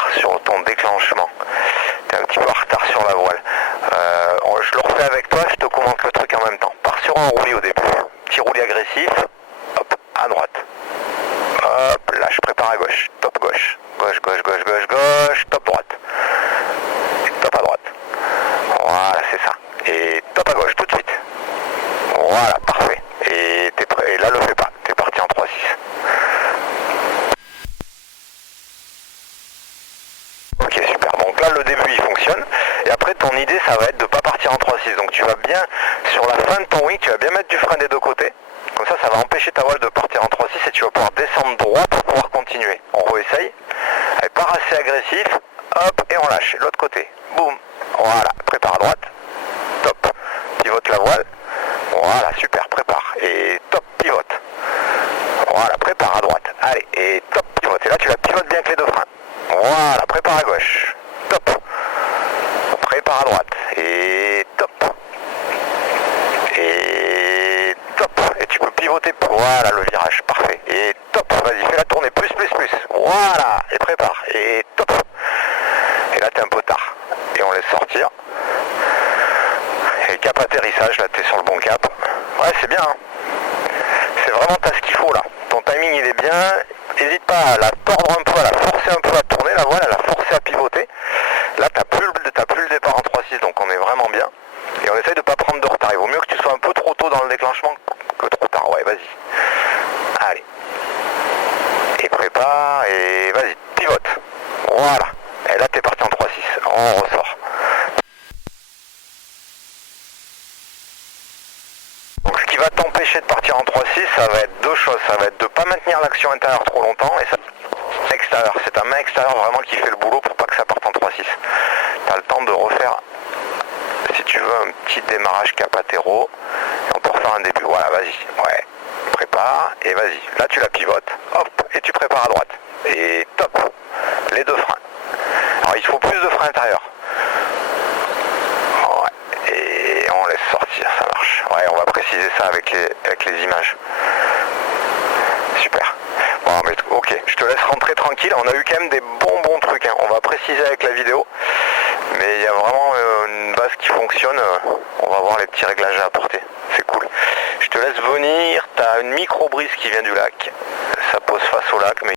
retard sur ton déclenchement. Tu es un petit peu en retard sur la voile. Je le refais avec toi, je te commente le truc en même temps. Pars sur un roulis au début. Petit roulis agressif. Hop, à droite. Hop, là, je prépare à gauche. Top gauche. Gauche, gauche, gauche, gauche, gauche. Top droite. Top à droite. Voilà, c'est ça. Et top à gauche, tout de suite. Voilà, parfait. Et t'es prêt. Et là, le fais pas. T'es parti en 3-6. Ok, super. Donc là, le début, il fonctionne. Et après, ton idée, ça va être de ne pas partir en 3-6. Donc tu vas bien, sur la fin de ton wing, tu vas bien mettre du frein des deux côtés. Comme ça va empêcher ta voile de partir en 3-6 et tu vas pouvoir descendre droit pour pouvoir continuer. On réessaye. Elle part assez agressif. Hop, et on lâche. L'autre côté. Boum. Voilà. Prépare à droite. Top. Pivote la voile. Voilà, super. Prépare. Et top, pivote. Voilà, prépare à droite. Allez, et top, pivote. Et là, tu la pivotes bien avec les deux freins. Voilà, prépare à gauche. Top. Prépare à droite. Et top. Et top. Et tu peux pivoter. Voilà le virage. Parfait. Et top. Vas-y, fais la tournée. Plus, plus, plus. Voilà. Et prépare. Et top. Et là, t'es un peu tard. Et on laisse sortir. Et cap atterrissage. Là, t'es sur le bon cap. Ouais, c'est bien. Hein. C'est vraiment t'as ce qu'il faut là. Ton timing, il est bien. N'hésite pas à la tordre un peu, à la forcer un peu à tourner. La voile, à la forcer à pivoter. Là, t'as plus le départ en 3-6, donc on est vraiment bien. Et on essaye de ne pas prendre de retard. Il vaut mieux que tu sois un peu trop tôt dans le déclenchement que trop tard. Ouais, vas-y. Allez. Et prépare, et vas-y, pivote. Voilà. Et là, t'es parti en 3-6. On ressort. Donc, ce qui va t'empêcher de partir en 3-6, ça va être deux choses. Ça va être de ne pas maintenir l'action intérieure trop longtemps. Et ça, extérieur. C'est ta main extérieure vraiment qui fait le boulot pour pas que ça parte en 3-6. Tu as le temps de refaire, si tu veux, un petit démarrage capatéro. Et on peut refaire un début. Voilà, vas-y. Ouais. Prépare et vas-y. Là, tu la pivotes. Hop. Et tu prépares à droite. Et top. Les deux freins. Alors, il faut plus de freins intérieurs. Ouais. Et on laisse sortir. Ça marche. Ouais, on va préciser ça avec les images. Super. Bon, mais ok, je te laisse rentrer tranquille. On a eu quand même des bons trucs. Hein. On va préciser avec la vidéo. Mais il y a vraiment une base qui fonctionne. On va voir les petits réglages à apporter. C'est cool. Je te laisse venir. Tu as une micro-brise qui vient du lac. Ça pose face au lac. Mais